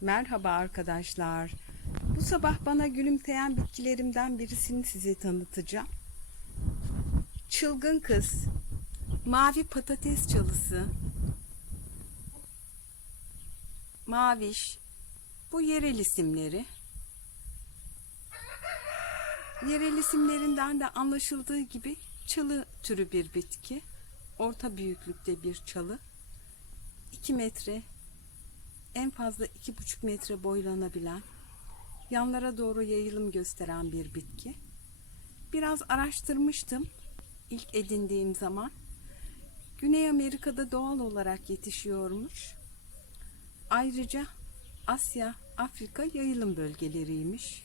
Merhaba arkadaşlar. Bu sabah bana gülümseyen bitkilerimden birisini size tanıtacağım. Çılgın kız, mavi patates çalısı, maviş, bu yerel isimleri. Yerel isimlerinden de anlaşıldığı gibi çalı türü bir bitki. Orta büyüklükte bir çalı. 2 metre en fazla iki buçuk metre boylanabilen, yanlara doğru yayılım gösteren bir bitki. Biraz araştırmıştım ilk edindiğim zaman. Güney Amerika'da doğal olarak yetişiyormuş. Ayrıca Asya, Afrika yayılım bölgeleriymiş.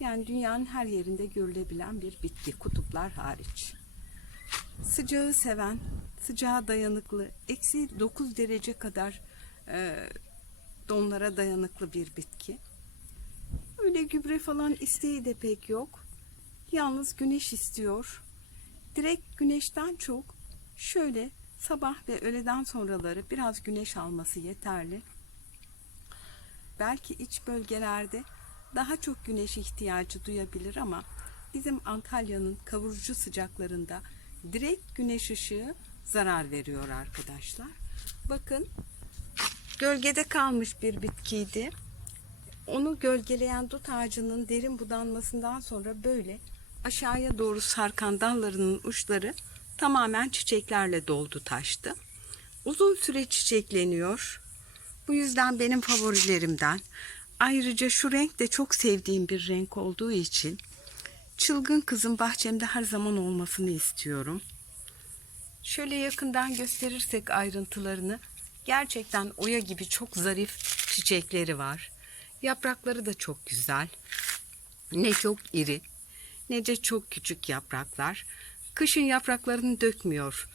Yani dünyanın her yerinde görülebilen bir bitki, kutuplar hariç. Sıcağı seven, sıcağa dayanıklı, eksi 9 derece kadar e, donlara dayanıklı bir bitki. Öyle gübre falan isteği de pek yok. Yalnız güneş istiyor. Direkt güneşten çok şöyle sabah ve öğleden sonraları biraz güneş alması yeterli. Belki iç bölgelerde daha çok güneş ihtiyacı duyabilir ama bizim Antalya'nın kavurucu sıcaklarında direkt güneş ışığı zarar veriyor arkadaşlar. Bakın gölgede kalmış bir bitkiydi. Onu gölgeleyen dut ağacının derin budanmasından sonra böyle aşağıya doğru sarkan dallarının uçları tamamen çiçeklerle doldu taştı. Uzun süre çiçekleniyor. Bu yüzden benim favorilerimden. Ayrıca şu renk de çok sevdiğim bir renk olduğu için çılgın kızın bahçemde her zaman olmasını istiyorum. Şöyle yakından gösterirsek ayrıntılarını gerçekten oya gibi çok zarif çiçekleri var. Yaprakları da çok güzel. Ne çok iri ne de çok küçük yapraklar. Kışın yapraklarını dökmüyor.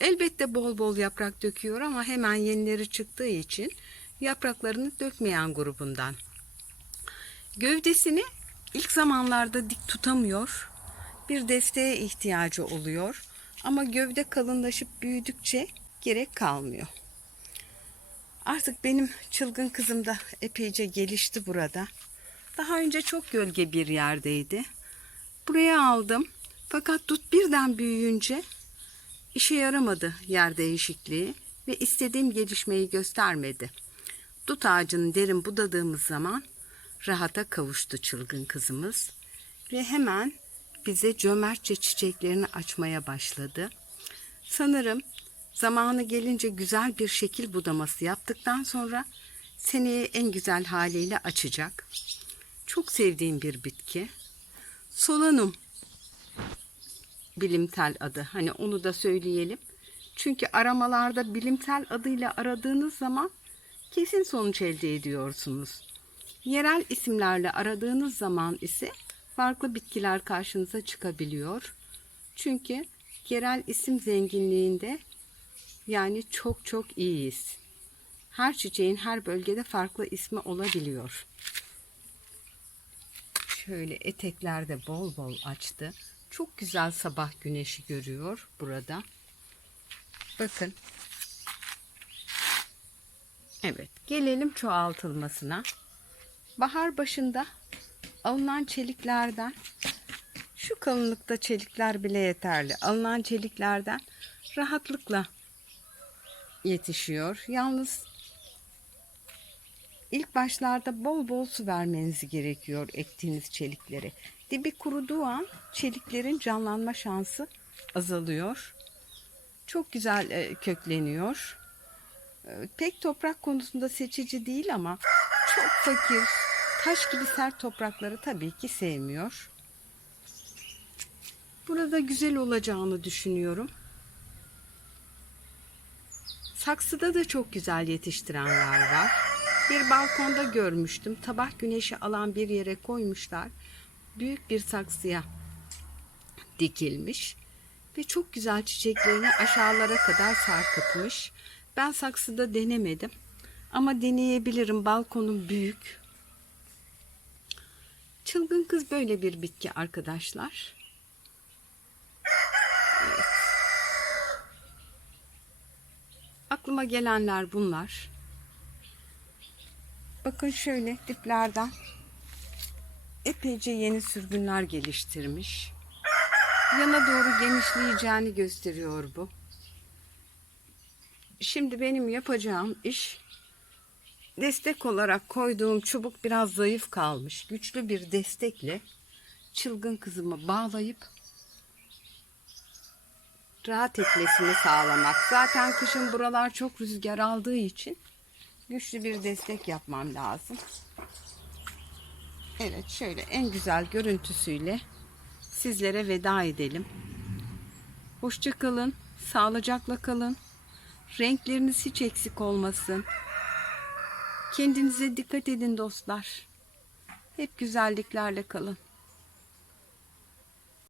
Elbette bol bol yaprak döküyor ama hemen yenileri çıktığı için yapraklarını dökmeyen grubundan. Gövdesini ilk zamanlarda dik tutamıyor. Bir desteğe ihtiyacı oluyor. Ama gövde kalınlaşıp büyüdükçe gerek kalmıyor. Artık benim çılgın kızım da epeyce gelişti burada. Daha önce çok gölge bir yerdeydi. Buraya aldım. Fakat dut birden büyüyünce işe yaramadı yer değişikliği ve istediğim gelişmeyi göstermedi. Dut ağacını derin budadığımız zaman rahata kavuştu çılgın kızımız ve hemen bize cömertçe çiçeklerini açmaya başladı. Sanırım zamanı gelince güzel bir şekil budaması yaptıktan sonra seneye en güzel haliyle açacak. Çok sevdiğim bir bitki. Solanum bilimsel adı. Hani onu da söyleyelim. Çünkü aramalarda bilimsel adıyla aradığınız zaman kesin sonuç elde ediyorsunuz. Yerel isimlerle aradığınız zaman ise farklı bitkiler karşınıza çıkabiliyor. Çünkü yerel isim zenginliğinde yani çok çok iyiyiz. Her çiçeğin her bölgede farklı ismi olabiliyor. Şöyle eteklerde bol bol açtı. Çok güzel sabah güneşi görüyor burada. Bakın. Evet, gelelim çoğaltılmasına. Bahar başında alınan çeliklerden şu kalınlıkta çelikler bile yeterli. Alınan çeliklerden rahatlıkla yetişiyor. Yalnız ilk başlarda bol bol su vermeniz gerekiyor ektiğiniz çelikleri. Dibi kuruduğu an çeliklerin canlanma şansı azalıyor. Çok güzel e, kökleniyor. E, Pek toprak konusunda seçici değil ama çok fakir, taş gibi sert toprakları tabii ki sevmiyor. Burada güzel olacağını düşünüyorum. Saksıda da çok güzel yetiştirenler var. Bir balkonda görmüştüm. Tabak güneşi alan bir yere koymuşlar. Büyük bir saksıya dikilmiş ve çok güzel çiçeklerini aşağılara kadar sarkıtmış. Ben saksıda denemedim ama deneyebilirim. Balkonum büyük. Çılgın kız böyle bir bitki arkadaşlar. Aklıma gelenler bunlar. Bakın şöyle diplerden epeyce yeni sürgünler geliştirmiş. Yana doğru genişleyeceğini gösteriyor bu. Şimdi benim yapacağım iş destek olarak koyduğum çubuk biraz zayıf kalmış. Güçlü bir destekle çılgın kızımı bağlayıp rahat etmesini sağlamak. Zaten kışın buralar çok rüzgar aldığı için güçlü bir destek yapmam lazım. Evet şöyle en güzel görüntüsüyle sizlere veda edelim. Hoşça kalın, sağlıcakla kalın. Renkleriniz hiç eksik olmasın. Kendinize dikkat edin dostlar. Hep güzelliklerle kalın.